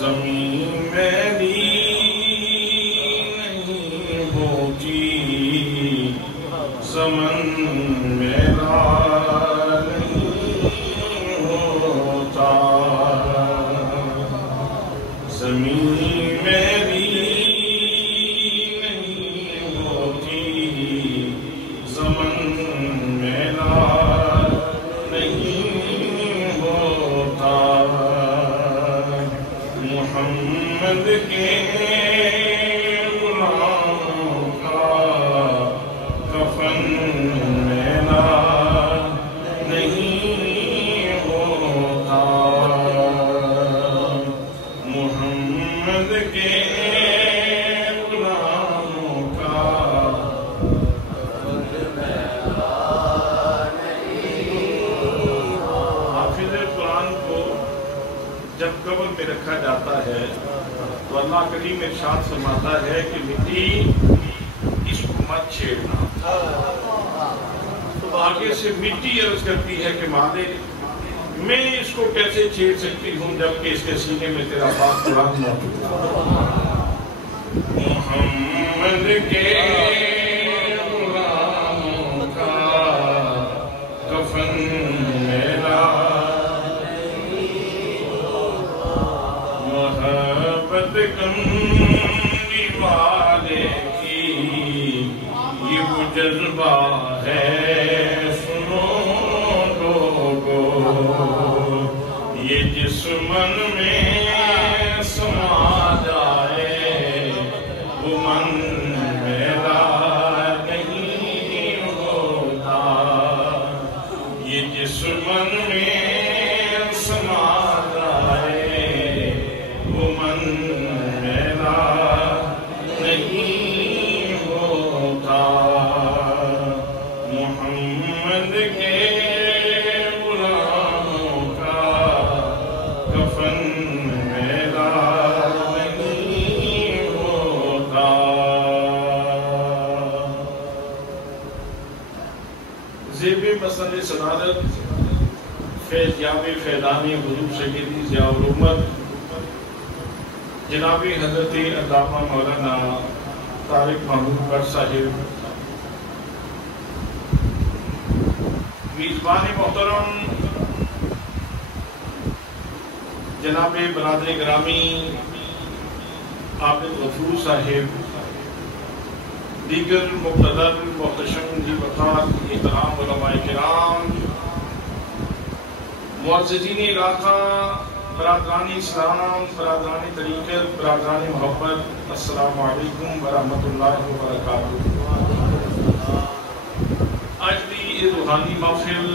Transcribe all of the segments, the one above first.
زمین میری نہیں ہوتی، زمن میرا نہیں ہوتا، زمین میری نہیں ہوتی، زمن میرا نہیں ہوتا، محمد کے غلاموں کا کفن میرا نہیں ہوتا، محمد کے غلاموں کا کفن میرا نہیں ہوتا۔ حافظ قرآن کو جب قبر میں رکھا جاتا ہے تو اللہ کریم ارشاد فرماتا ہے کہ مٹی اس کو مت چھیڑنا، تو آگے سے مٹی عرض کرتی ہے کہ مالک میں اس کو کیسے چھیڑ سکتی ہوں جبکہ اس کے سینے میں تیرا پاک قرآن موجود ہے۔ محمد کے غلاموں کا کفن میرا محبت کملی والے کی یہ وہ جذبہ ہے، سنو لوگو، یہ جس من میں سما جائے وہ من میرا نہیں ہوتا، یہ جس من میں سما جائے وہ من میرا نہیں ہوتا، محمد کے غلاموں کا کفن میرا نہیں ہوتا۔ زیب مسند صدارت فیض یاب فیضانی حضور سیدی ضیاء الامت جناب حضرت علامہ مولانا طارق محمود بٹ صاحب، میزبان محترم جناب برادر گرامی عابد غفور صاحب، دیگر مقتدر محتشم ذی وقار احترام علماء کرام، معززین علاقہ، برادران اسلام، برادران طریقت، برادران محبت، السلام علیکم ورحمۃ اللہ وبرکاتہ۔ آج دی روحانی محفل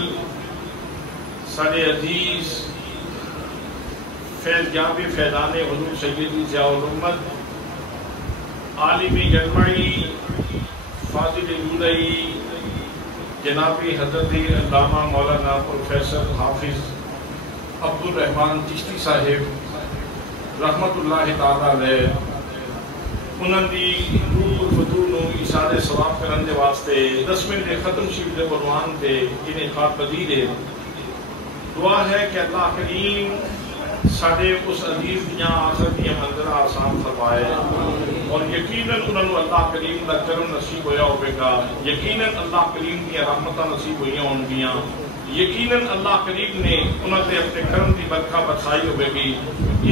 ساڑے عزیز فیض یاب فیضان حضور سیدی ضیاء الامت، عالم جرمعی، فاضل دودئی، جناب حضرت علامہ مولانا پروفیسر حافظ عبد الرحمن چشتی صاحب رحمت اللہ تعالیٰ علیہ، انہوں دی روح الفتور نو اشارے ثواب کرنے واسطے 10ویں دے ختم شریف دے عنوان تے انہیں خواب پذیر ہے۔ دعا ہے کہ اللہ کریم ساڑھے اس عزیز دیاں آخر دیاں منظرہ آسان فرمائے، اور یقیناً انہوں اللہ کریم دا کرم نصیب ہویا ہوئے گا، یقیناً اللہ کریم دیاں رحمتہ نصیب ہوئیاں ہوں گیاں، یقیناً اللہ کریم نے انہوں نے اپنے کرم دی برکھا بچائی ہوئے گی،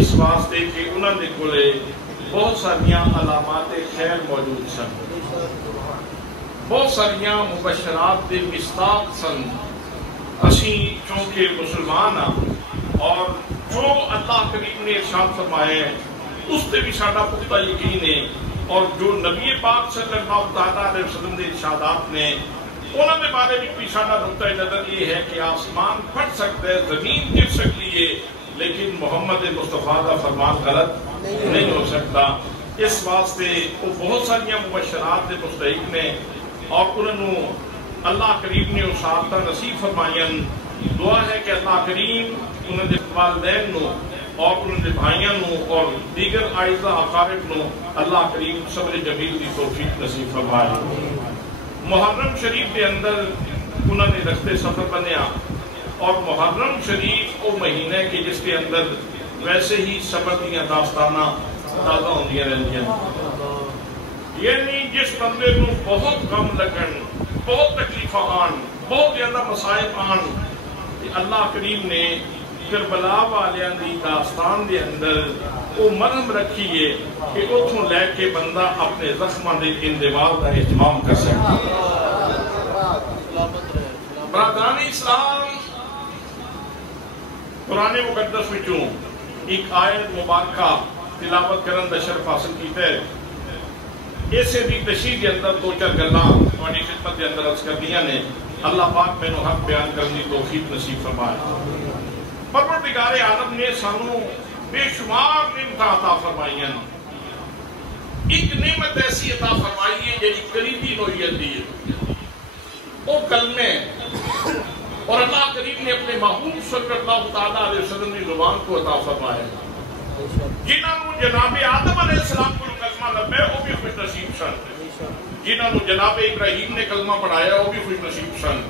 اس واسطے کہ انہوں نے کولے بہت ساریاں علامات خیر موجود سن، بہت ساریاں مبشرات دے مصداق سن۔ اسی چونکہ مسلمان ہاں اور جو اللہ کریم نے ارشاد فرمایا ہے اس تے بھی ساڈا پختہ یقین ہے، اور جو نبی پاک صلی اللہ علیہ وسلم دے ارشادات نے انہوں نے بارے بھی ساڈا نقطہ نظر یہ ہے کہ آسمان پھٹ سکتا ہے، زمین گر سکتی ہے، لیکن محمد مصطفیٰ کا فرمان غلط نہیں ہو سکتا۔ اس واسطے وہ بہت ساریاں مبشرات دے مستحق نے، اور انہوں اللہ کریم نے اس عادتہ نصیب فرمائیں۔ دعا ہے کہ اللہ کریم انہوں نے والدین نو اور انہوں نے بھائیاں نو اور دیگر آئزہ اقارب نو اللہ کریم صبر جمیل دی توفیق نصیب فرمائے۔ محرم شریف کے اندر انہوں نے رخت سفر بنیا، اور محرم شریف وہ مہینہ کی جس کے اندر ویسے ہی صبر دیا داستانہ تازہ ہوندیاں رہندیاں. یعنی جس بندے کو بہت کم لگن، بہت تکلیف آن، بہت زیادہ مصائب آن، اللہ کریم نے کربلا والیاں دی داستان دے اندر وہ مرہم رکھی ہے کہ اتھوں لے کے بندہ اپنے زخماں دے اندماغ کا اہتمام کر سکتا. برادران اسلام، قرآن مقدس وچوں ایک آیت مبارکہ تلاوت کرن دا شرف حاصل کیتا ہے. اسے دی تشریح کے اندر دو چار گلاں تہاڈی خدمت کے اندر عرض کردیاں نے. اللہ پاک مینوں حق بیان کرنے کی توفیق نصیب فرمائے. پروردگار عالم نے سانوں بے شمار نعمتاں عطا فرمائیاں. ایک نعمت ایسی عطا فرمائی ہے جیڑی قریبی نوعیت دی ہے، وہ کلمے. اور اللہ کریم نے اپنے محبوب صلی اللہ تعالیٰ علیہ وسلم کی زبان کو عطا فرمایا. جنہاں نو جناب آدم علیہ السلام کو کلمہ لبے وہ بھی خوش نصیب سن. جنہاں نو جناب ابراہیم نے کلمہ پڑھایا وہ بھی خوش نصیب سن.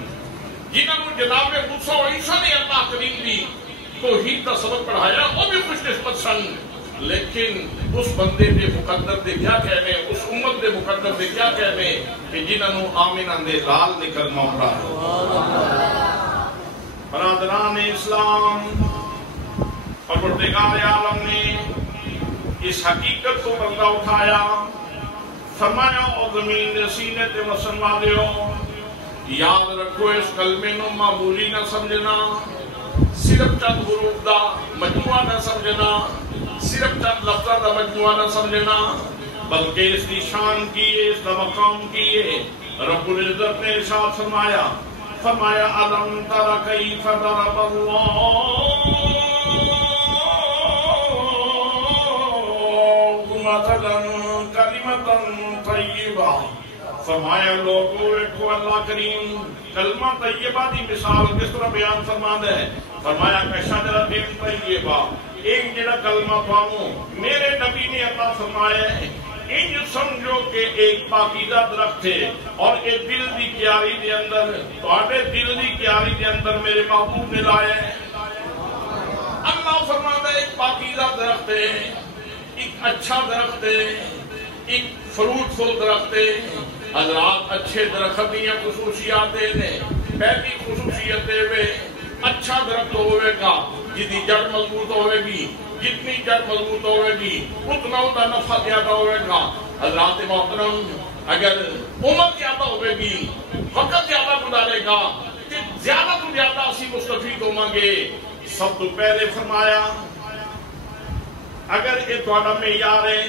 جنہاں نو جناب موسیٰ و عیسیٰ نے اللہ کریم دی توحید کا سبق پڑھایا وہ بھی خوش نسبت سن. لیکن اس بندے دے مقدر دے کیا کہنے، اس امت دے مقدر دے کیا کہنے کہ جنہاں نو آمنہ دے لال نے کلمہ پڑھایا. برادران اسلام، پروردگار عالم نے اس حقیقت کو بندہ اٹھایا، فرمایا او زمین سینے تے وسن والیو، یاد رکھو اس کلمے نو معمولی نہ سمجھنا، صرف چند حروف دا مجموعہ نہ سمجھنا، صرف چند لفظہ دا مجموعہ نہ سمجھنا، بلکہ اس کی شان کی ہے، اس کا مقام کی ہے. رب العزت نے ارشاد فرمایا علم تر کیف ضرب اللہ مثلا کلمۃ طیبہ. فرمایا لوگوں ایکو اللہ کریم کلمہ طیبہ دی مثال کس طرح بیان فرماتا ہے. فرمایا کہ شجرۃ طیبہ، ایک جڑا کلمہ پاؤں میرے نبی نے عطا فرمایا ہے، انج سمجھو کہ ایک پاکیزہ درخت ہے اور ایک دل دی کیاری دے اندر، تواڈے دل دی کیاری دے اندر میرے محبوب نے لایا ہے. اللہ فرماتا ہے ایک پاکیزہ درخت ہے، ایک اچھا درخت ہے، ایک فروٹ فل درخت ہے. حضرات اچھے درخت دیا خصوصیات نے. پہلی خصوصیت ہے اچھا درخت ہوئے گا جدی جڑ مضبوط ہوئے گی، جتنی جڑ مضبوط ہوئے گی اتنا ہوتا نفع زیادہ ہوئے گا. حضرات محترم، اگر عمر زیادہ ہوئے گی، وقت زیادہ گزارے گا، زیادہ تو زیادہ اسی مستفید ہوں گے. سب تو پہلے فرمایا اگر یہ تھوڑا معیار ہے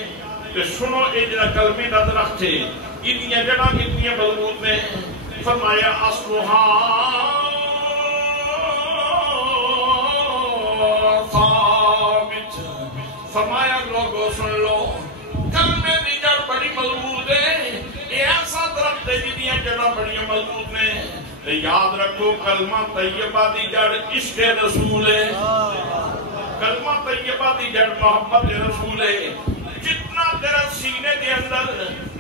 تو سنو یہ جڑا کلمے دا درخت ہے اتنی جڑاں کتنی مضبوط نے. فرمایا اصلھا ثابت. فرمایا لوگوں سن لو کلمے دی جڑ بڑی مضبوط ہے. یہ ایسا درخت ہے جدیاں جڑاں بڑی مضبوط نے. یاد رکھو کلمہ طیبہ دی جڑ عشق رسول ہے، کلمہ طیبہ دی جڑ محبت رسول ہے. جتنا تیرا سینے دے اندر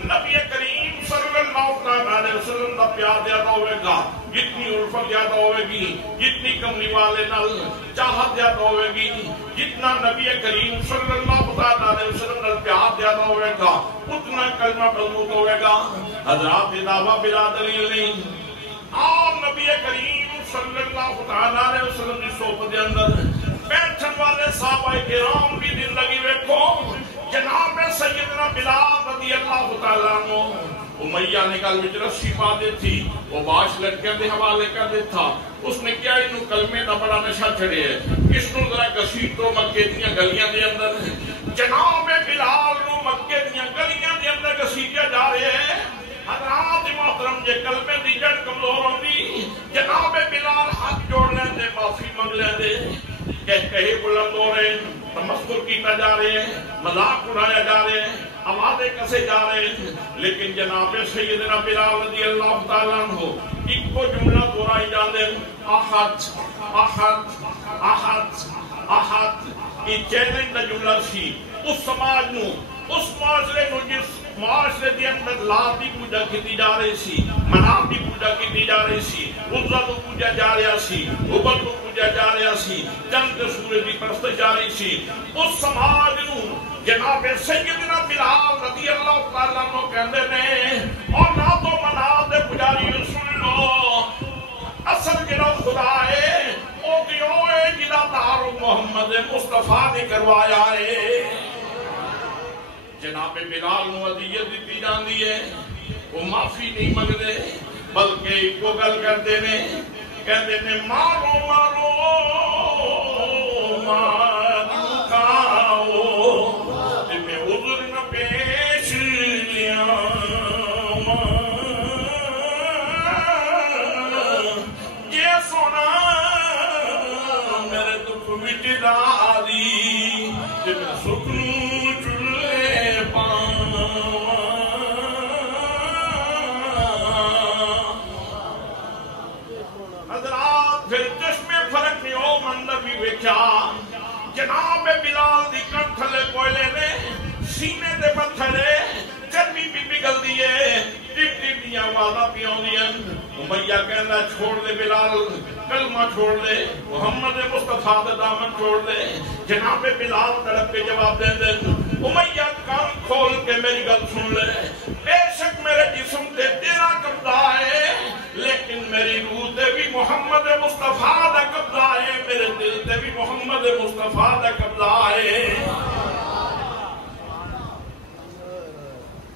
نبی کریم صلی اللہ علیہ وسلم دا پیار زیادہ ہوئے گا، جتنی الفت زیادہ ہوئے گی، جتنی کملی والے نال چاہت زیادہ ہوئے گی، جتنا نبی کریم صلی اللہ علیہ وسلم نال پیار زیادہ ہوئے گا اتنا کلمہ مضبوط ہوئے گا. حضرات دعویٰ بلا دلیل نہیں. آپ نبی کریم صلی اللہ علیہ وسلم کی صحبت کے اندر بیٹھن والے صحابہ کرام کی زندگی ویکھو. جناب سیدنا بلال رضی اللہ تعالیٰ عنہ امیہ نے گل وچ رسی پا دی تھی، وہ باش لڑکے دے حوالے کر دے تھا. اس نے کیا انہوں کلمے دا بڑا نشہ چڑھے ہے، اس نو ذرا گھسیٹ تو مکے دیاں گلیاں دے اندر. جناب بلال نو مکے دیاں گلیاں دے اندر گھسیٹیا جا رہے ہیں. حضرات محترم جے کلمے دی جڑ کمزور ہوندی جناب بلال ہاتھ جوڑ لیں دے، معافی منگ لیں دے، کہے بلند ہو رہے ہیں، تمسخر کیتا جا رہے ہیں، مذاق اڑایا جا رہے ہیں، آوازیں کسے جا رہے ہیں. لیکن جناب سیدنا بلال رضی اللہ تعالیٰ عنہ ایک کو جملہ دوہرائی جاندے، احد احد احد احد. یہ چیلنج دا جملہ سی اس سماج نو، اس معاشرے نو جس معاشرے دے اندر لات دی پوجا کیتی جا رہی سی، منات دی پوجا کیتی جا رہی سی، عزا کو پوجا جا رہا سی، حبل کو پوجا جا رہا سی، چند سورج کی پرست جاری سی، اس سماج نو جناب سیدنا بلال رضی اللہ تعالیٰ عنہ کہندے نے اور نہ تو منات دے پجاری سن لو، اصل جنہوں خدا ہے او دیو ہے جنہ دارو محمد مصطفیٰ نے کروایا ہے۔ جناب بلال نو عذیت دیتی جاندی ہے، وہ معافی نہیں مانگدے بلکہ ایک کو گل کرتے نے، کہتے نے مارو مارو مارو کھاؤ تے میں عذر نہ پیش لیا یہ سونا میرے دکھ مٹ داری تے میں سکنوں چلے حضرات پھر چشم فرق نے او منظر بھی ویکھیا، جناب بلال دی کن تھلے کوئلے نے سینے دے پتھرے چربی بھی پگھل دیئے، ٹپ ٹپ دیاں آوازاں بھی آندیاں۔ امیہ کہنا چھوڑ دے بلال، کلمہ چھوڑ دے، محمد مصطفیٰ دا دامن چھوڑ دے۔ جناب بلال تڑپ کے جواب دے دے، امیہ کان کھول کے میری گل سن لے، بے شک میرے جسم تے تیرا قبضہ ہے لیکن میری روح تے بھی محمد مصطفیٰ دا قبضہ ہے، میرے دل تے بھی محمد مصطفیٰ دا قبضہ ہے۔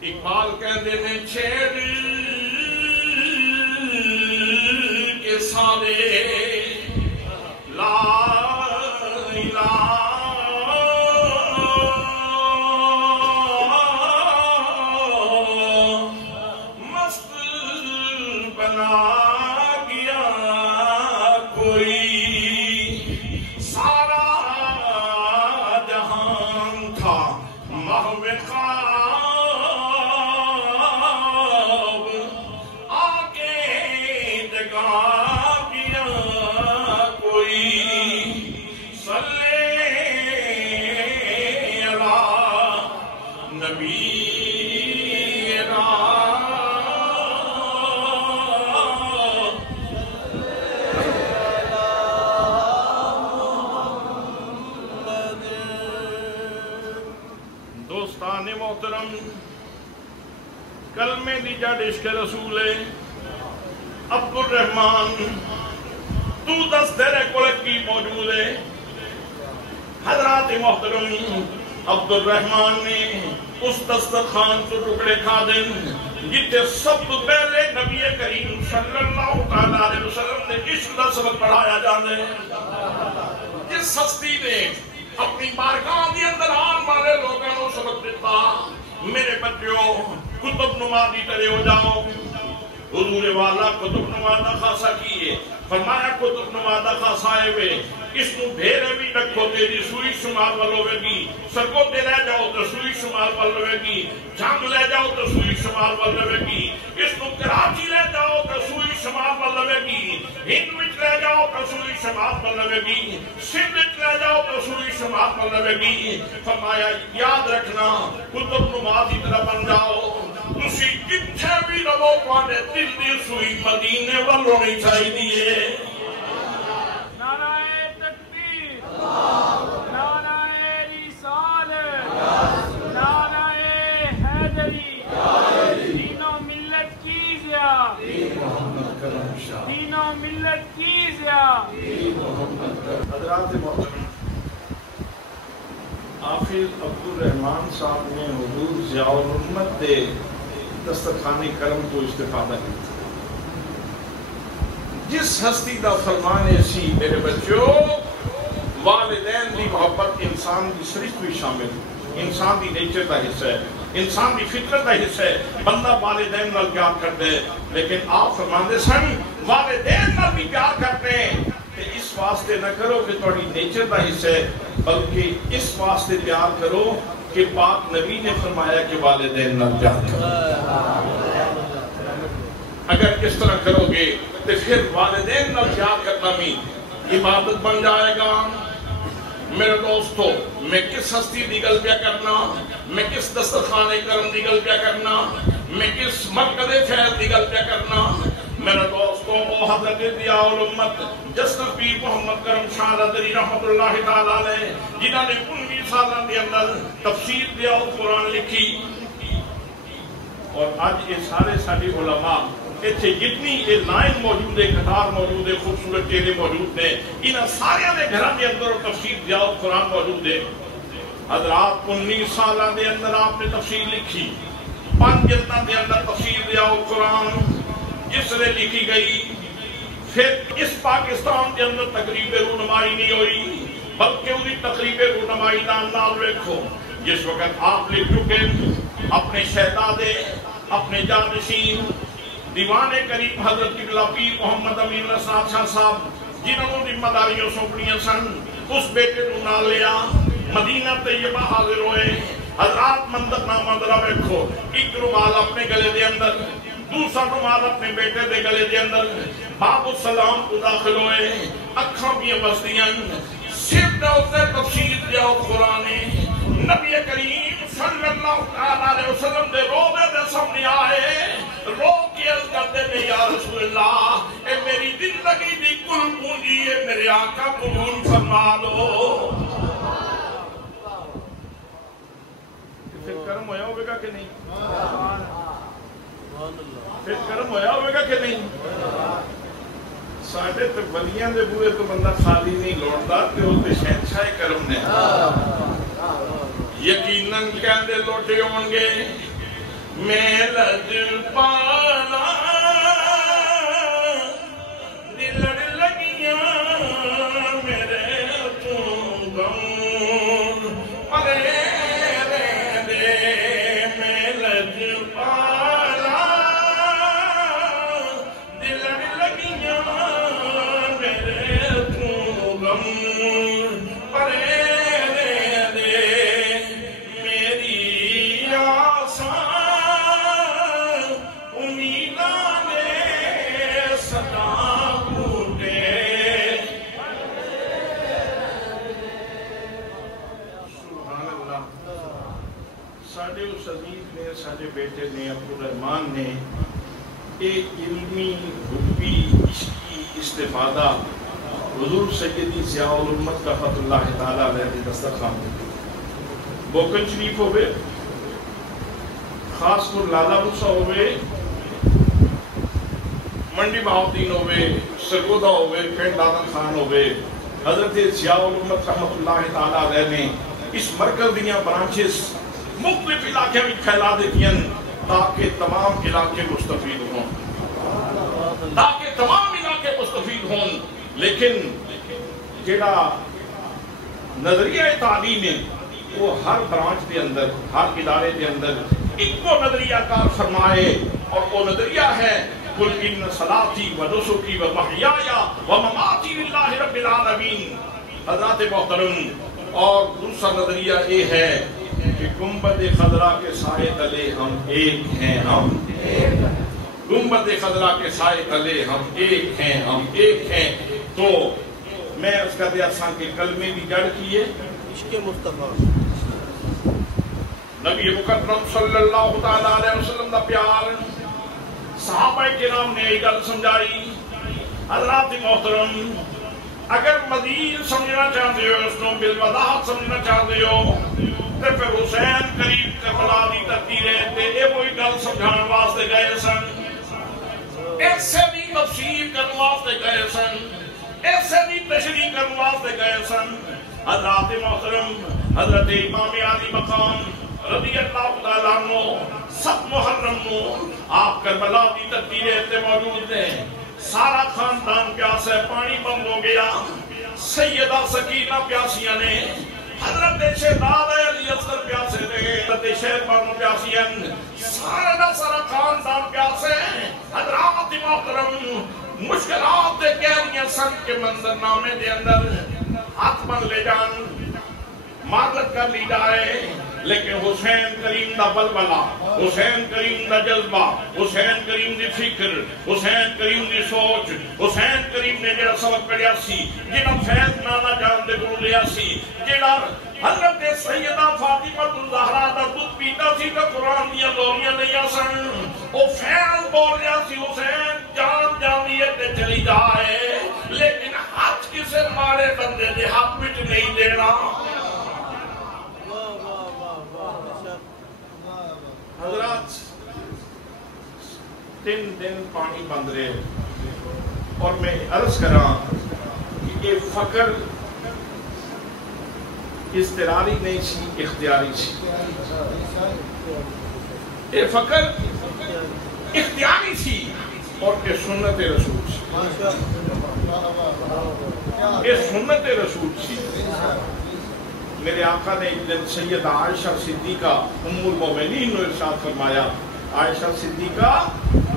اقبال کہندے نے چھیڑ کے سارے لا الہ مست بنا گیا کوئی، سارا جہان تھا محو خواب، آگے جگا گیا کوئی، صلی اللہ نبی دوستان محترم، کلمے دی جڑ عشق رسول ہے۔ عبد الرحمن تو دس تیرے کولکی موجود ہے۔ حضرات محترم، عبد الرحمن نے اس دسترخوان سے ٹکڑے کھا دیں جتے سب پہلے نبی کریم صلی اللہ علیہ وسلم نے عشق دا سبق پڑھایا جاندے۔ جس ہستی نے اپنی بارگاہ دی اندر آن والے لوگوں کو سبق دیتا، میرے بچوں کتب نما دی طرح ہو جاؤ۔ حضور والا کتب نما دا خاصا کیے، فرمایا کتب نما دا خاصا ہے وے، اس نو بھیرے بھی رکھو تیری سوئی شمار والوے گی، سرکو دے لے جاؤ تو سوئی شمار والوے گی، جھانگ لے جاؤ تو سوئی شمار والوے گی، اس نو کراچی لے جاؤ تو سوئی شمار والوے گی، ہند وچ لے جاؤ تو سوئی شمار والوے گی، سندھ وچ لے جاؤ تو سوئی شمار والوے گی۔ فرمایا یاد رکھنا کتب نما دی طرح بن جاؤ، تسی کتھے بھی رہو پانے دل دی سوئی مدینے والوں نہیں چاہی دیئے۔ نعرہ تکبیر، نعرہ رسالت، نعرہ حیدری، دین و ملت کی ضیاء، دین و ملت کی ضیاء۔ حضرات محترم، حافظ عبد الرحمن صاحب نے حضور ضیاء الامت دے دسترخوان کرم تو استفادہ کی۔ جس ہستی دا فرمانے سی میرے بچوں، والدین دی محبت انسان دی سرشت بھی شامل، انسان دی نیچر دا حصہ ہے، انسان دی فطرت دا حصہ ہے۔ بندہ والدین نال پیار کرتے ہیں، لیکن آپ فرماندے سن والدین نال بھی پیار کرتے ہیں کہ اس واسطے نہ کرو کہ تھوڑی نیچر دا حصہ ہے، بلکہ اس واسطے پیار کرو کہ پاک نبی نے فرمایا کہ والدین نال پیار کرو۔ اگر اس طرح کرو گے تو پھر والدین نال پیار کرنا بھی عبادت بن جائے گا۔ میرے دوستو، میں کس ہستی دی گل پیا کرنا، میں کس دسترخوان کرم دی گل پیا کرنا، میں کس مرکز فیض دی گل پیا کرنا، میرے دوستوں وہ حضرت ضیاء الامت جسٹس پیر محمد کرم شاہ رضوی رحمت اللہ تعالیٰ علیہ جنہوں نے 19 سالوں کے اندر تفسیر ضیاء القرآن لکھی، اور آج یہ سارے سارے علماء اتنے جتنی یہ لائن موجود ہے، قطار موجود ہے، خوبصورت چہرے موجود ہیں، انہاں سارے دے گھراں دے اندر تفسیر ضیاء القرآن موجود ہے۔ حضرات 19 سالوں کے اندر آپ نے تفسیر لکھی، 5 جلدوں کے اندر تفسیر ضیاء القرآن جس نے لکھی گئی، پھر اس پاکستان کے اندر تقریب رونمائی نہیں ہوئی، بلکہ انہی تقریب رونمائی نال رکھو جس وقت آپ لکھ چکے اپنے شہزادے، اپنے جانشین دیوان کریم حضرت قبلہ پیر محمد امین اسرار شاہ صاحب جنہوں نے ذمہ داریوں سونپیاں سن، اس بیٹے کو نہ لیا، مدینہ طیبہ حاضر ہوئے۔ حضرات منظر نامہ ذرا دیکھو، ایک رومال اپنے گلے دے اندر، دوسرا رومال اپنے بیٹے دے گلے دے اندر، باب السلام کو داخل ہوئے، اکھاں بھی بستیاں، صرف دوسرے تفسیر ضیاء القرآن نبی کریم صلی اللہ علیہ وسلم دے روضے دے سامنے آئے، رو کے عرض کرتے ہیں یا رسول اللہ، اے میری زندگی دی کل پونجی ہے، میرے آقا قبول فرما لو۔ پھر کرم ہویا ہوئے گا کہ نہیں؟ پھر کرم ہویا ہوئے گا کہ نہیں؟ ساڑھے تو ولیاں دے بوئے تو بندہ خالی نہیں لوٹتا کہ وہ تے شہنشاہ کرم نے یقیناً کہندے لوٹے ہوں گے میں لج پالا دلڑ لگیاں میرے تو غم پرے سارے بیٹے نے عبدالرحمن نے ایک علمی حبی عشقی استفادہ حضور سیدی ضیاء الامت رحمت اللہ تعالیٰ علیہ دسترخوان بوکن شریف ہوئے، خاص کر لالا موسیٰ ہوئے، منڈی بہاؤدین ہوئے، سرگودہ ہوئے، پھر دادن خان ہوئے، حضرت ضیاء الامت رحمت اللہ تعالیٰ علیہ نے اس مرکز دیاں برانچز مختلف علاقے میں پھیلا دیتی ہیں تاکہ تمام علاقے مستفید ہوں، تاکہ تمام علاقے مستفید ہوں۔ لیکن جڑا نظریہ تعلیم ہے وہ ہر برانچ دے اندر، ہر ادارے دے اندر ایک کو نظریہ کار فرمائے، اور وہ نظریہ ہے قل ان صلاتی و نسکی و محیایا و مماتی للہ رب العالمین۔ حضرات محترم، اور دوسرا نظریہ یہ ہے کہ گنبد خضرا کے سائے تلے ہم ایک ہیں، ہم گنبد خضرا کے سائے تلے ہم ایک ہیں، ہم ایک ہیں۔ تو میں اس کا دیاسان کے کلمے بھی جڑ کیے، عشق مصطفیٰ نبی مکرم صلی اللہ تعالیٰ علیہ وسلم دا پیار، صحابہ کرام نے ایک گل سمجھائی۔ حضرات محترم، اگر مزید سمجھنا چاہتے ہو، اس کو بالوضاحت سمجھنا چاہتے ہو، تو پھر حسین کریم کربلا دی تقدیر تے یہ وہی گل سمجھانے واسطے گئے سن، ایسے بھی تفسیر کرنے واسطے گئے سن، ایسے بھی تشریح کرنے واسطے گئے سن۔ حضرات محترم، حضرت امام علی مقام رضی اللہ تعالیٰ عنہ 7 محرم کو آپ کربلا دی تقدیر تے موجود ہیں، سارا خاندان پیاسے، پانی بند ہو گیا، سیدہ سکینہ پیاسیاں نے، حضرت شہزاد علی اصغر پیاسے نے، حضرت شہر بانو پیاسیاں، سارا دا سارا خاندان پیاسے۔ حضرات محترم، مشکلات دے گہریاں سن کے منظر نامے دے اندر ہاتھ بن لے جان، مدد کر لی جائے، لیکن حسین کریم دا بلبلہ، حسین کریم دا جذبہ، حسین کریم دی فکر، حسین کریم دی سوچ، حسین کریم نے جڑا سبق پڑھیا سی، جڑا فیض نانا جان دے کو لیا سی، جڑا حضرت سیدہ فاطمہ الزہرا دا دودھ پیتا سی تے قرآن دیا لوریاں لیا سن، او فیض بول رہا سی، حسین جان تے چلی جائے لیکن ہاتھ کسے مارے بندے دے ہاتھ وچ نہیں دینا. حضرات 3 دن پانی بند رہے اور میں عرض کراں کہ یہ فقر اضطراری نہیں سی، اختیاری سی. یہ فقر اختیاری سی اور یہ سنت رسول سی. یہ سنت رسول سی. میرے آقا نے ایک دن سیدہ عائشہ صدیقہ ام المومنین نے ارشاد فرمایا، عائشہ صدیقہ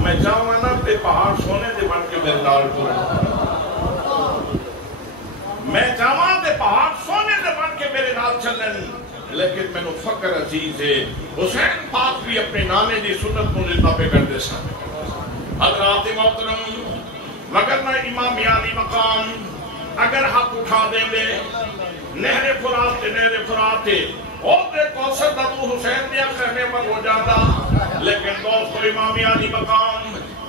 میں جاؤں نا تے پہاڑ سونے دے بن کے میرے نال ٹر، میں جاواں تے پہاڑ سونے دے بن کے میرے نال چلن، لیکن میں نو فقر عزیز ہے. حسین پاک بھی اپنے نانے دی سنت کو زندہ پہ کر دے سن. حضرات محترم مگر نہ امام علی مقام اگر ہاتھ اٹھا دیں دے نہر فرات اور دے کوثر ابو حسین دیا خیمے پر ہو جاتا. لیکن دوستو امام علی مقام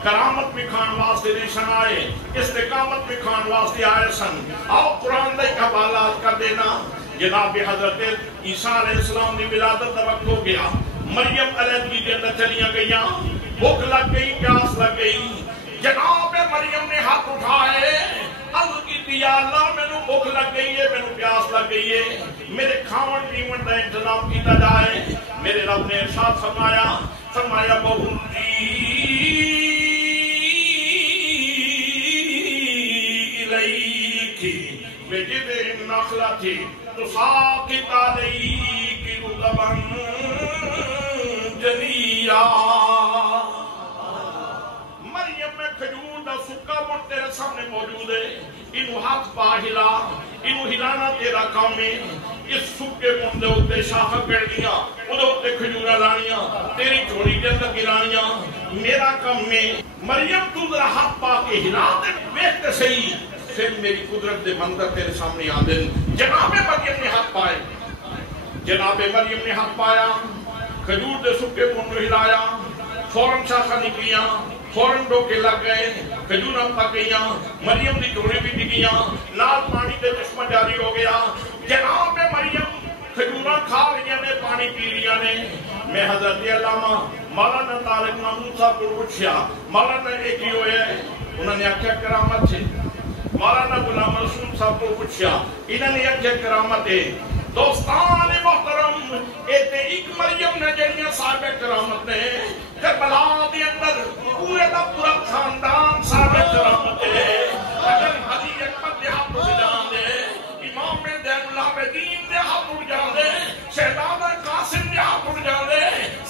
کرامت بکھان واسطے نشان آئے، استقامت بکھان واسطے آئے سن. آؤ قرآن دے حوالات کر دینا. جناب حضرت عیسیٰ علیہ السلام دی ولادت دا وقت ہو گیا. مریم علیہ کے اندر چلیاں گئیاں، بھوک لگ گئی، پیاس لگ گئی. جناب مریم نے ہاتھ اٹھائے، عرض کی یا اللہ میں نو بھوک لگ گئی ہے، میں نو پیاس لگ گئی ہے، میرے کھاون پیون دا انتظام کیتا جائے. میرے رب نے ارشاد فرمایا بہتی الیکی بجذع النخلۃ تساقط علیک رطبا جنیا. مریم میں کھجور دا سکا بن تیرے سامنے موجود ہے، انہوں ہاتھ پا ہلا، انہوں ہلانا تیرا کام ہے. اس سکے بن دے ہوتے شاخہ کر دیا، انہوں ہوتے کھجورہ لانیاں، تیری جھوڑی دے اندر گرانیاں. میرا کام میں مریم تو ذرا ہاتھ پا کے ہلا دے بیٹھتے صحیح، پھر میری قدرت دے منظر تیرے سامنے آ دیں. جناب مریم نے ہاتھ پائے، جناب مریم نے ہاتھ پایا، کھجور دے سکے بن ہلایا، فوراں شاخہ نکلیاں، فوراں ڈوکے لگ گئے، کھجوراں پک گئیاں، مریم دی جوڑے بھی ڈگیاں، نال پانی دے چشمہ جاری ہو گیا. جناب مریم کھجوراں کھا لیا نے، پانی پی لیا نے. میں حضرت علامہ مولانا طارق محمود صاحب کو پوچھیا، مولانا ایک ہی ہوئے ہے؟ انہوں نے آکھیا کرامت ہے. مولانا غلام رسول صاحب کو پوچھیا، انہوں نے آکھیا کرامت ہے. دوستان محترم ایتے ایک مریم نے جنیاں صاحب کرامت نے، کربلا دے اندر پورے دا پورا خاندان صاحب کرامت ہے. اگر علی اکبر دے ہاتھ اٹھ جان دے، امام زین العابدین دے ہاتھ اٹھ جان دے، شہزادہ قاسم دے ہاتھ اٹھ جان دے،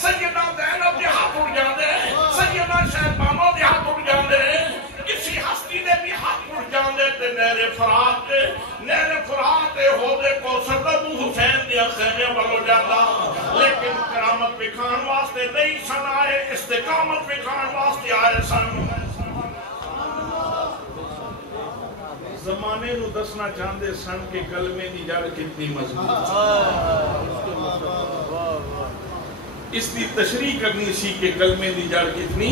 سیدہ زینب دے ہاتھ اٹھ جان دے، سیدہ شہبانو دے ہاتھ اٹھ جان دے، کسی ہستی دے بھی ہاتھ اٹھ جان دے تے نہر فرات ہو دے کوثر ابو حسین دیا خیمے پر ہو جاتا. لیکن کرامت بکھان واسطے نہیں سن آئے، استقامت بکھان واسطے آئے سن. زمانے نو دسنا چاہندے سن کہ کلمے دی جڑ کتنی مضبوط، اس دی تشریح کرنی سی کہ کلمے دی جڑ کتنی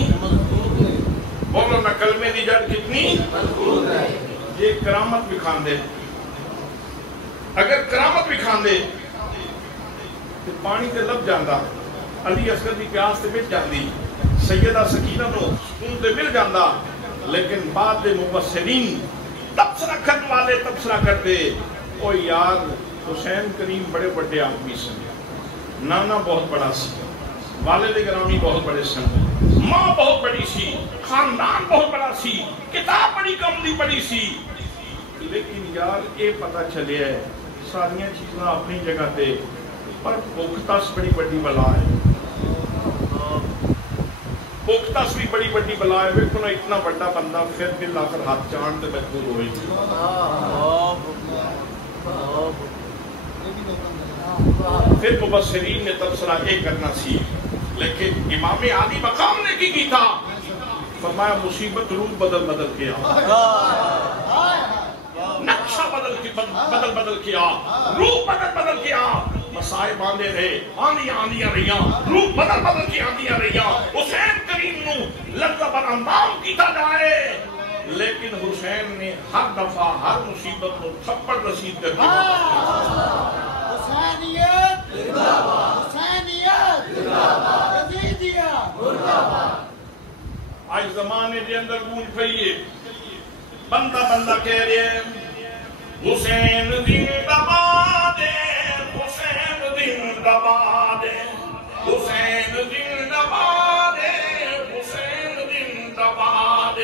بولو نا، کلمے دی جڑ کتنی مضبوط ہے. یہ کرامت بکھان دے، اگر کرامت بکھان دے تو پانی تے لب جاندہ، علی اصغر دی پیاس تے مل جاندی، سیدہ سکینہ نو سکون تے مل جاندہ. لیکن بعد دے مبصرین تبصرہ کرنے والے تبصرہ کرتے، او یار حسین کریم بڑے بڑے آدمی سن، نانا بہت بڑا سی، والد گرامی بہت بڑے سن، ماں بہت بڑی سی، خاندان بہت بڑا سی، کتاب بڑی کملی بڑی سی. لیکن یار یہ پتہ چلے ہے ساریاں چیزاں اپنی جگہ تے، پر بھوکتاس بڑی بڑی بلا ہے. بھوکتاس بھی بڑی بڑی بلا ہے. ویکھو نا اتنا بڑا بندہ پھر دل آخر ہاتھ چاند تے مجبور ہوئی. پھر مبصرین نے تبصرہ یہ کرنا سی، لیکن امام علی مقام نے کی تھا؟ فرمایا مصیبت روح بدل کیا، نقشہ بدل کیا، روح بدل کیا. مسائب باندھے رہے، آندیاں رہیاں، روح بدل کے آندیاں رہیاں. حسین کریم نو لذب اندام کیتا جائے، لیکن حسین نے ہر دفعہ ہر مصیبت کو تھپڑ رسید کر دیا حسینیت حسینیت یزیدیت آج زمانے کے اندر گونج پئی ہے بندہ بندہ کہہ رہے ہیں حسین زندہ باد حسین زندہ باد حسین زندہ باد حسین زندہ باد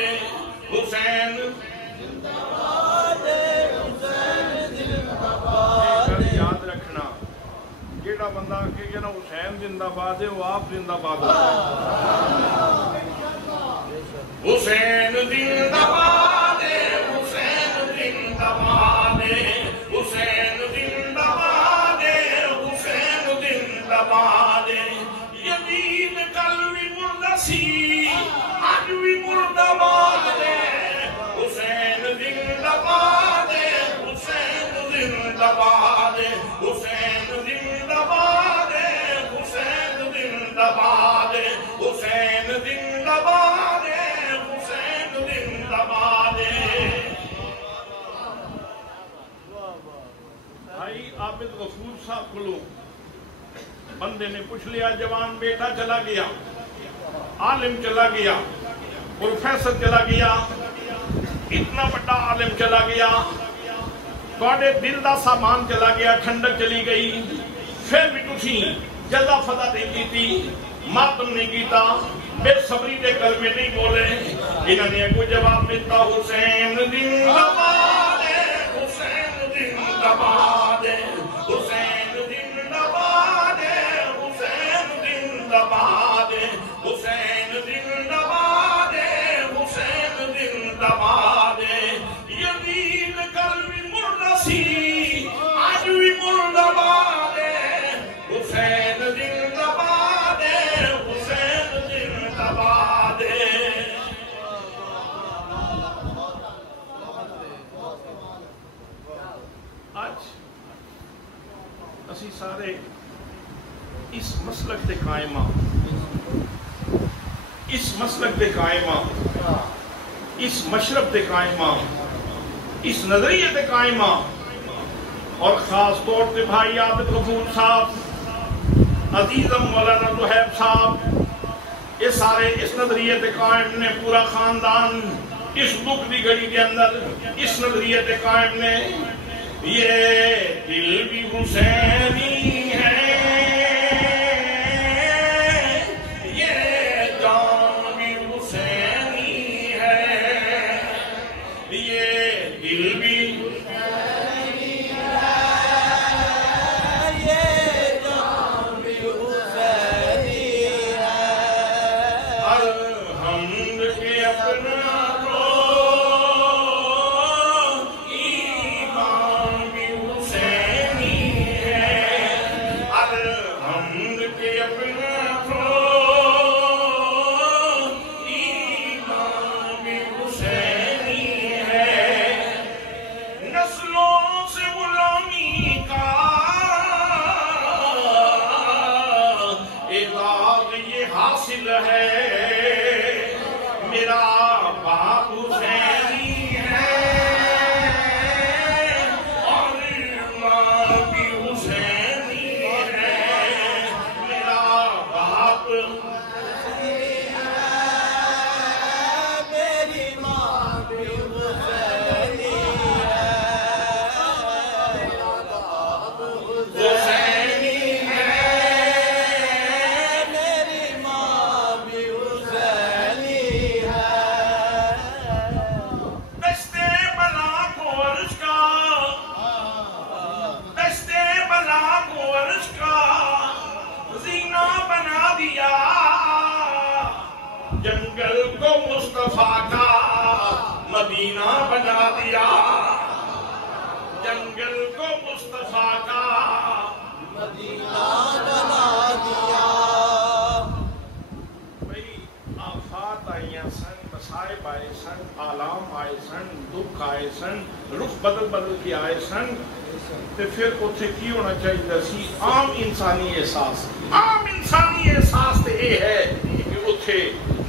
حسین زندہ باد حسین زندہ باد یاد رکھنا جیڑا بندہ کہے نا حسین زندہ باد ہے وہ آپ زندہ باد ہوتا ہے حسین زندہ باد حسین زندہ باد حسین زندہ باد حسین زندہ باد یزید کل بھی مردہ سی آج بھی مردہ باد حسین زندہ باد حسین زندہ باد حسین زندہ باد حسین زندہ باد حسین زندہ باد حسین زندہ باد بھائی عابد غفور صاحب کھلو بندے نے پوچھ لیا جوان بیٹا چلا گیا عالم چلا گیا پروفیسر چلا گیا اتنا بڑا عالم چلا گیا توڑے دل دا سامان چلا گیا ٹھنڈک چلی گئی پھر بھی تسی جزا فضا نہیں کیتی ماتم نہیں کیتا بے صبری دے کلمے نہیں بولے انہوں نے کوئی جواب دیتا حسین زندہ باد حسین زندہ باد حسین زندہ باد حسین زندہ باد حسین زندہ باد حسین زندہ باد یزید کل بھی مردہ سی آج بھی مردہ باد حسین زندہ باد حسین زندہ باد آج اسی سارے اس مسلک دے قائمہ اس مسلک دے قائمہ اس مشرب دے قائمہ اس نظریے دے قائمہ اور خاص طور پہ بھائی عابد غفور صاحب عزیزم مولانا طہیب صاحب یہ سارے اس نظریے تے قائم نے پورا خاندان اس دکھ دی گھڑی کے اندر اس نظریے تے قائم نے یہ دل بھی حسینی ہے یہ جان بھی حسینی ہے یہ دل بھی جنگل کو مصطفیٰ کا مدینہ بنا دیا جنگل کو مصطفیٰ کا مدینہ بنا دیا بھئی آفات آئیاں سن مسائب آئے سن آلام آئے سن دکھ آئے سن رخ بدل کے آئے سن تے پھر اتھے کی ہونا چاہیے سی عام انسانی احساس تے یہ ہے کہ اتھے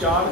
4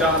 4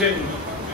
3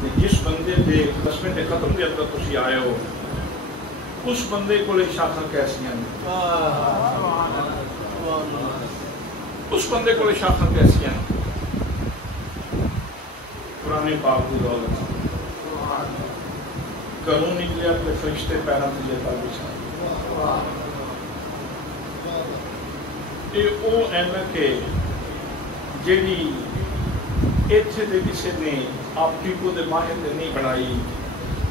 کہ جس بندے دے قسمت ختم دے اندر تسی آئے ہو اس بندے کو لے شاخاں کیسیاں ہیں، اس بندے کو لے شاخاں کیسیاں ہیں۔ قرآن پاک کی دولت گھروں نکلے اپنے فرشتے پیراں تے جے پا بچھا یہ او اینک ہے جیڑی ایتھے دے کسے نے آپ کو دے ماہر دے نہیں بنائی،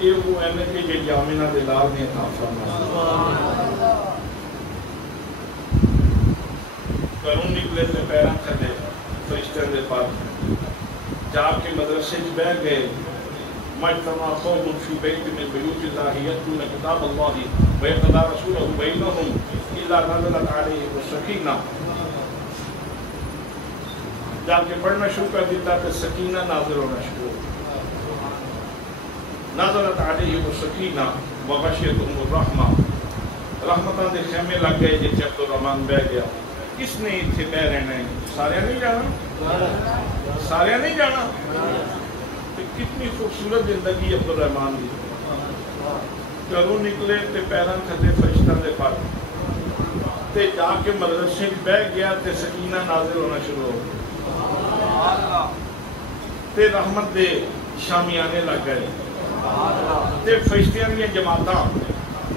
یہ وہ اینک ہے جیڑی آمینہ دے لال نے عطا فرمائی۔ گھروں نکلے تے پیراں تھلے فرشتے دے پاس جا کے مدرسے میں بیٹھ گئے، مجتمع قوم فی بیت من بیوت اللہ یتلون کتاب اللہ ویقضی رسولہ بینہم الا نزلت علیہم السکینہ، جا کے پڑھنا شروع کر دیتا کہ سکینہ نازل ہونا شروع، نزلت علیہم السکینہ وغشیتہم الرحمہ، رحمتاں دے خیمے لگ گئے جیسے عبد الرحمن بہ گیا۔ کس نے اتھے بہ رہنا ہے؟ سارے نہیں جانا، سارے نہیں جانا۔ کتنی خوبصورت زندگی عبد الرحمن دی، گھروں نکلے تے پیراں کھدے فرشتاں دے پاس تے جا کے مدرسے بیٹھ گیا تے سکینہ نازل ہونا شروع ہو تے رحمت دے شامیانے لگ گئے تے فرشتیاں دی جماعتاں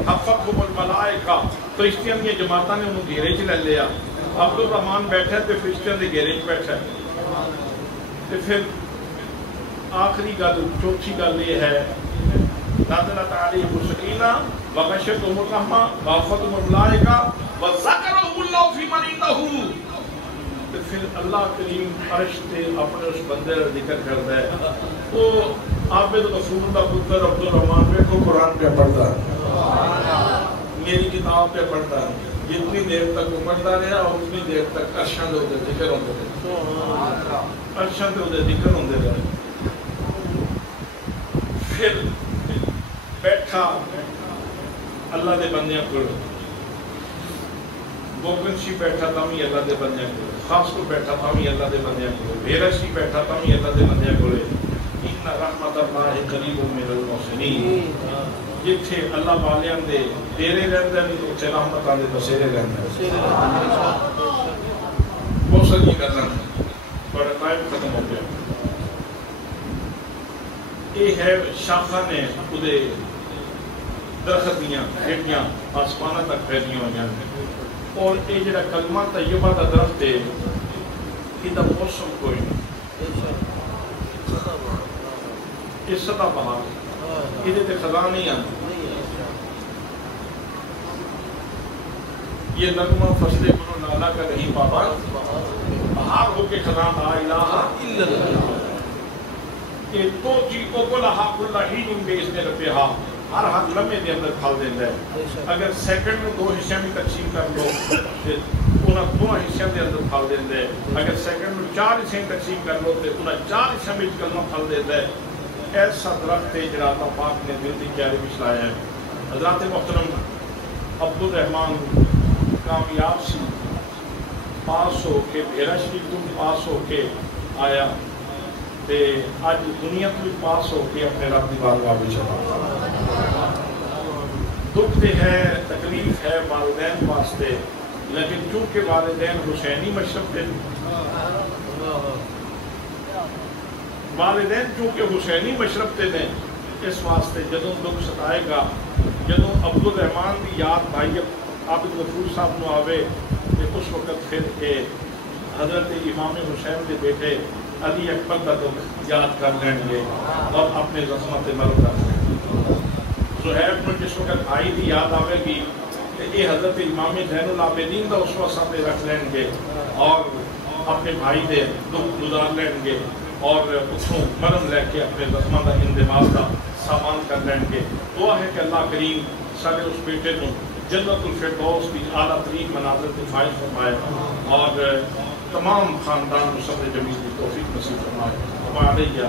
حفظہم الملائکہ، فرشتیاں دی جماعتاں نے انہوں گھیرے چ لے لیا۔ عبد الرحمن بیٹھا تے فرشتیاں دے گھیرے چ بیٹھا تے پھر آخری گل چوتھی گل یہ ہے نزلت علیہم السکینہ وغشیتہم الرحمہ وحفتہم الملائکہ وذکرہم اللہ فی من عندہ، تو پھر اللہ کریم عرش تے اپنے اس بندے کا ذکر کرتا ہے۔ وہ عابد غفور دا پتر عبد الرحمن کو قرآن پہ پڑھتا ہے، میری کتاب پہ پڑھتا ہے، جتنی دیر تک وہ پڑھتا رہا اور اتنی دیر تک عرشاں دے ذکر ہوتے رہے، عرشاں دے ذکر ہوتے رہے۔ پھر بیٹھا اللہ دے بندیاں کو، گوکنشی بیٹھا تامی اللہ دے بندیاں کو، خاص کو بیٹھا تامی اللہ دے بندیاں کو، بیرشی بیٹھا تامی اللہ دے بندیاں کو لے۔ ان رحمت اللہ قریب من المحسنین، جتھے اللہ والیاں دے دیرے رہندے نہیں تو اتھے رحمتاں دے بسیرے رہندے۔ بہت ساری کرنا بڑا ٹائم ختم ہو گیا۔ یہ ہے شاخہ نے خودے درخت دیاں ہیٹیاں آسمانہ تک پھیلیاں ہوئی ہیں، اور یہ جڑا کلمہ طیبہ دا درخت ہے یہ دا موسم کوئی نہیں، یہ سدا بہار، یہ تے خزاں نہیں آتی، یہ نغمہ فصل گلو نالا کا نہیں پابا، بہار ہو کے خزاں لا الہ الا اللہ، کہ تو جی کو کلہا کلہ ہی نم بے اس نے ربیہا، ہر ہاتھ لمحے دے اندر پھل دیندہ ہے۔ اگر سیکنڈ میں 2 حصے میں تقسیم کر لو انہاں 2 حصے دے اندر پھل دیندہ ہے، اگر سیکنڈ میں 4 حصے میں تقسیم کر لو تو انہاں 4 حصے میں کلمہ پھل دیندہ ہے۔ ایسا درخت ہے جنہاں اللہ پاک نے دل دی کیاری بچھلایا ہے۔ حضرات محترم، عبد الرحمن کامیاب سی، پاس ہو کے بھیرا شریف تو پاس ہو کے آیا تے آج دنیا کو بھی پاس ہو کے اپنے رب دی بارگاہ میں چلا۔ دکھ تے ہے، تکلیف ہے والدین واسطے، لیکن چونکہ والدین حسینی مشرب تے والدین چونکہ حسینی مشرب تے نے، اس واسطے جدوں دکھ ستائے گا، جدوں عبد الرحمن دی یاد بھائی عابد غفور صاحب نو آوے تے اس وقت پھر کہ حضرت امام حسین دے بیٹے علی اکبر کا دکھ یاد کر لیں گے اور اپنے زخمت مرو کر لیں گے۔ زہیب کو جس وقت بھائی دی یاد آوے گی کہ یہ حضرت امام زین العابدین دا اس وقت سامنے رکھ لیں گے اور اپنے بھائی دے دکھ گزار لیں گے اور اتھوں مرم لے کے اپنے زخمہ دا اندماغ دا سامان کر لیں گے۔ دعا ہے کہ اللہ کریم سارے اس بیٹے کو جنت الفردوس کی اعلیٰ ترین مناظر کی فائز فرمائے اور تمام خاندان کو صبر جمیل کی توفیق نصیب فرمائے۔ ہمارے یا